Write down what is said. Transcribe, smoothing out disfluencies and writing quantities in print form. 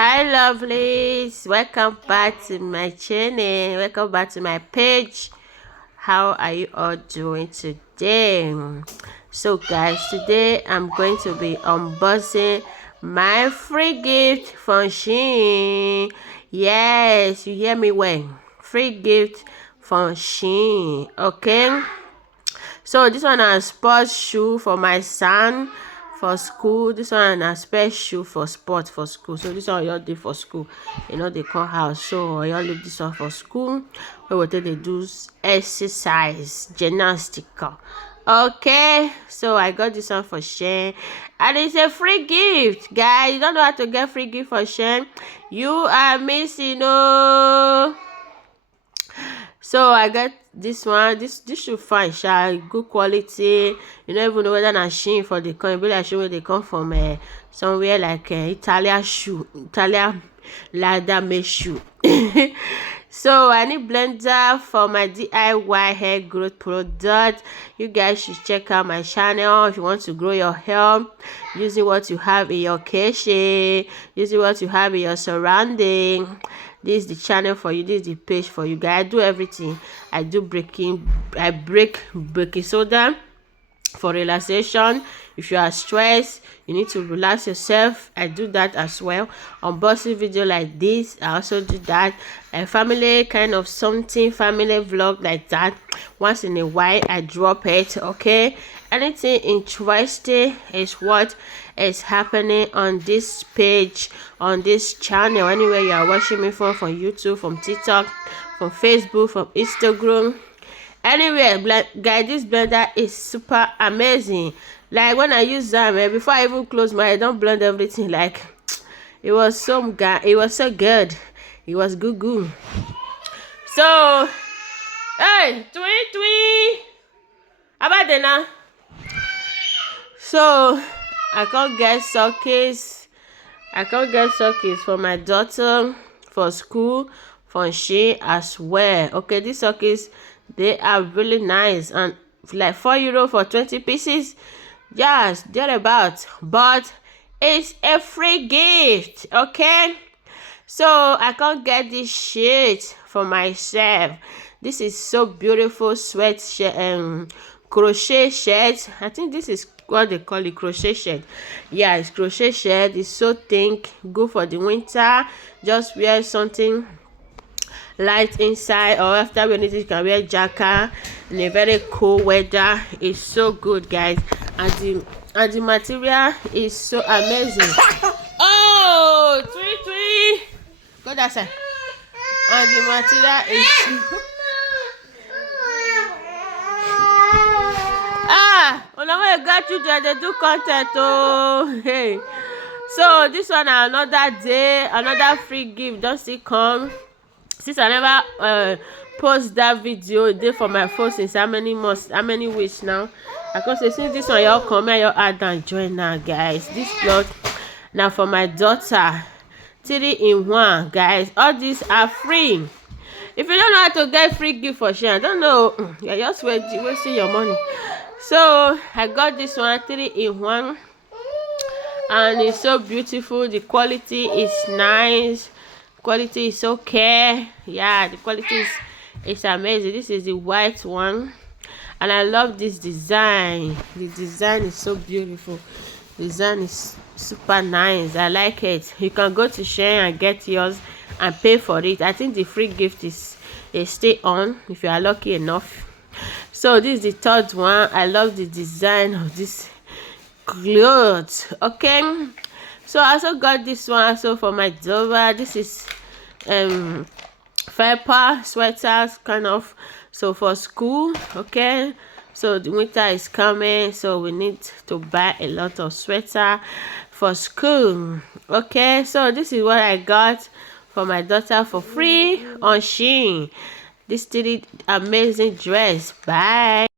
Hi lovelies, welcome back to my channel, welcome back to my page. How are you all doing today? So guys, today I'm going to be unboxing my free gift from Shein. Yes, you hear me well, free gift from Shein. Okay, so this one a sports shoe for my son for school. This one a spare shoe for sport for school. So this one y'all did for school. They come house. So y'all leave this one for school. Where they do exercise, gymnastic. Okay, so I got this one for Shein, and it's a free gift, guys. You don't know how to get free gift for Shein. You are missing, oh. So I got this one. This should fine, good quality. You don't even know whether na Shein for the come. Be like Shein where they come from somewhere like Italian leather made shoe. So I need blender for my DIY hair growth product. You guys should check out my channel if you want to grow your hair using what you have in your kitchen, using what you have in your surrounding. This is the channel for you. This is the page for you guys. I do everything. I break baking soda for relaxation. If you are stressed, you need to relax yourself, I do that as well. Unboxing video like this, I also do that. A family kind of something, family vlog like that. Once in a while I drop it. Okay, anything interesting is what is happening on this page, on this channel. Anywhere you are watching me from YouTube, from TikTok, from Facebook, from Instagram, anyway. Guys, this blender is super amazing. Like when I use them, before I even close my eye, I don't blend everything. Like it was so good, it was good. So hey, tweet how about that now? So I can't get sockets for my daughter for school from Shein as well. Okay, these sockets, they are really nice, and like €4 for 20 pieces. Yes, they're about, but it's a free gift. Okay, so I can't get this shit for myself. This is so beautiful sweat shirt, crochet shirt. I think this is what they call it, crochet shirt. Yeah, it's crochet shirt. It's so thick, good for the winter. Just wear something light inside, or after we need it, you can wear jacket in a very cold weather. It's so good, guys, and the material is so amazing. Oh, three go that side. And the material is when you got children, they do content. Oh, hey. So this one, another day, another free gift don't still come. Since I never post that video day for my phone since how many months, how many weeks now. I can say since this one y'all come here, y'all add and join now, guys. This cloth now for my daughter, 3-in-1, guys. All these are free. If you don't know how to get free gift for Shein, I don't know, you're just wasting your money. So I got this one, 3-in-1, and it's so beautiful. The quality is nice, quality is okay. Yeah, the quality is amazing. This is the white one, and I love this design. The design is so beautiful. The design is super nice. I like it. You can go to Shein and get yours and pay for it. I think the free gift is stay on if you are lucky enough. So this is the third one. I love the design of this clothes. Okay, so I also got this one also for my daughter. This is Pepper sweaters kind of, so for school. Okay, so the winter is coming, so we need to buy a lot of sweater for school. Okay, so this is what I got for my daughter for free on Shein. This 3 amazing dress. Bye.